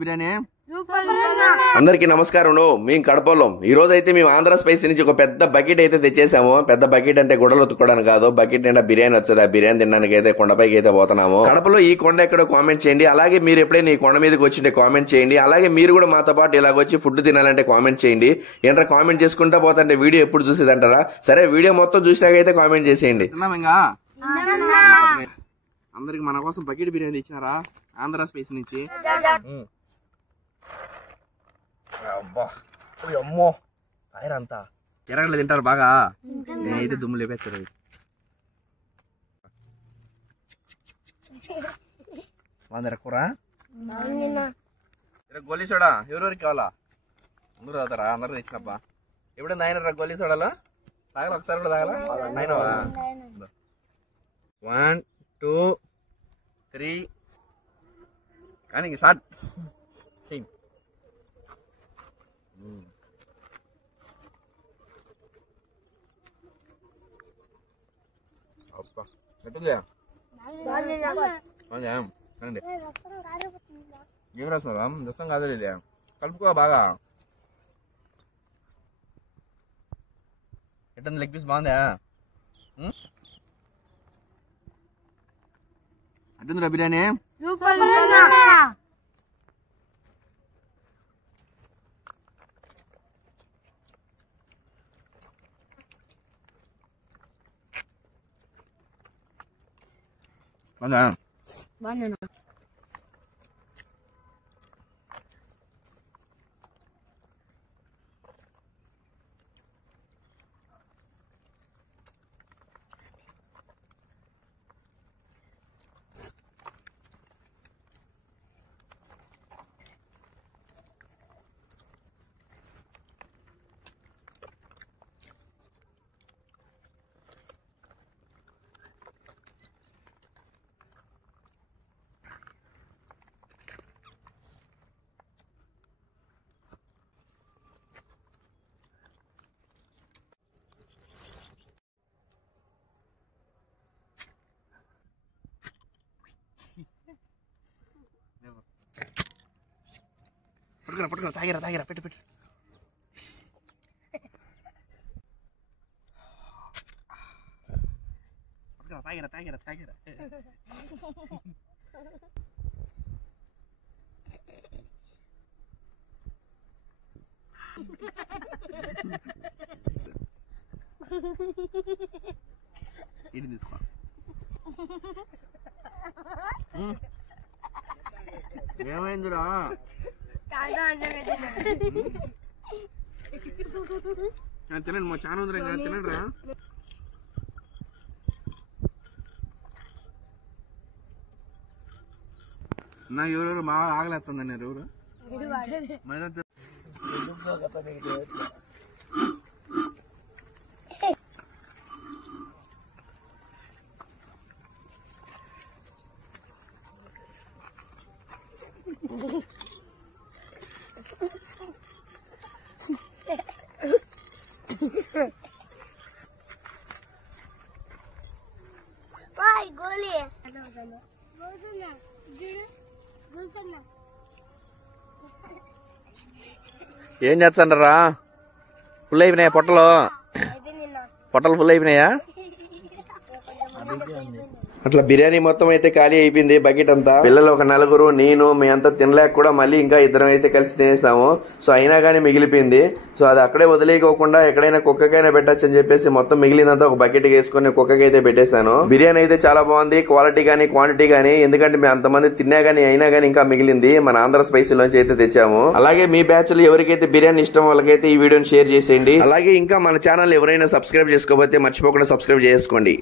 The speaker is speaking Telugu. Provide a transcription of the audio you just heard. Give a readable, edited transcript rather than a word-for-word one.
బిర్యానీ. అందరికి నమస్కారం. మేము కడపలం. ఈ రోజు అయితే మేము ఆంధ్ర స్పైసీ నుంచి ఒక పెద్ద బకెట్ అయితే తెచ్చేసాము. పెద్ద బకెట్ అంటే గుడలు ఉత్తుకోవడానికి కాదు, బకెట్ నిండా బిర్యానీ వచ్చేది. ఆ బిర్యానీ తినడానికి అయితే కొండపైకి అయితే పోతున్నాము. కడపలో ఈ కొండ ఎక్కడో కామెంట్ చేయండి. అలాగే మీరు ఎప్పుడైనా ఈ కొండ మీదకి వచ్చింటే కామెంట్ చేయండి. అలాగే మీరు కూడా మాతో పాటు ఇలాగొచ్చి ఫుడ్ తినాలంటే కామెంట్ చేయండి. ఏంట్రా కామెంట్ చేసుకుంటా పోతుంటే వీడియో ఎప్పుడు చూసేది అంటారా? సరే, వీడియో మొత్తం చూసినాకైతే కామెంట్ చేసేయండి. అందరికి మన కోసం బకెట్ బిర్యానీ ఇచ్చినారా ఆంధ్ర స్పైసీ నుంచి. అమ్మో అంతా ఎరగలు తింటారు బాగా. నేనైతే దుమ్ము లేపేస్తారు. బాగుంది కూర. గోలీ సోడా ఎవరెవరికి కావాలా? అందరూ తాగుతారా? అందరూ తెచ్చినప్పా. ఎప్పుడైనా నాయన గోలీ సోడాలో తాగల? ఒకసారి కూడా తాగలా? నాయనవా? 1 2 3 కానీ స్టార్ట్. ఏం రాస్తున్నారా? దస్తం కాదు, ఇదే కలుపుకో బాగా. ఎట్ట లెగ్ పీస్ బాగుందా? అట్టుందిరా బిర్యానీ. బాగుందా? పట్టుకురా తాగిరా పెట్టు. తాగిరా. ఇది తీసుకో. ఏమైందిరా? తినండి, మా చాలా ఉందిరా. తినండి రా. నాకు ఎవరెవరు బాగా ఆగలేస్తుందండి. ఎవరు ఏం చేస్తాండ్రా? ఫుల్ అయిపోయినాయా పొట్టలు? ఫుల్ అయిపోయినాయా? అట్లా బిర్యానీ మొత్తం అయితే ఖాళీ అయిపోయింది, బకెట్ అంతా. పిల్లలు ఒక నలుగురు, నేను, మీ అంతా తినలేక కూడా మళ్ళీ ఇంకా ఇద్దరం అయితే కలిసి తినేసాము. సో అయినా కానీ మిగిలిపోయింది. సో అది అక్కడే వదిలేయకోకుండా ఎక్కడైనా కుక్కకైనా పెట్టచ్చు అని చెప్పేసి మొత్తం మిగిలినంతా ఒక బకెట్ వేసుకుని కుక్కకి అయితే పెట్టేశాను. బిర్యానీ అయితే చాలా బాగుంది, క్వాలిటీ గానీ క్వాంటిటీ గానీ. ఎందుకంటే మేము అంతమంది తిన్నా గానీ అయినా కానీ ఇంకా మిగిలింది. మన ఆంధ్ర స్పైసీలోంచి అయితే తెచ్చాము. అలాగే మీ బ్యాచ్ లో ఎవరికైతే బిర్యానీ ఇష్టం వాళ్ళకైతే ఈ వీడియోని షేర్ చేసేయండి. అలాగే ఇంకా మన ఛానల్ ఎవరైనా సబ్స్క్రైబ్ చేసుకోకపోతే మర్చిపోకుండా సబ్స్క్రైబ్ చేసుకోండి.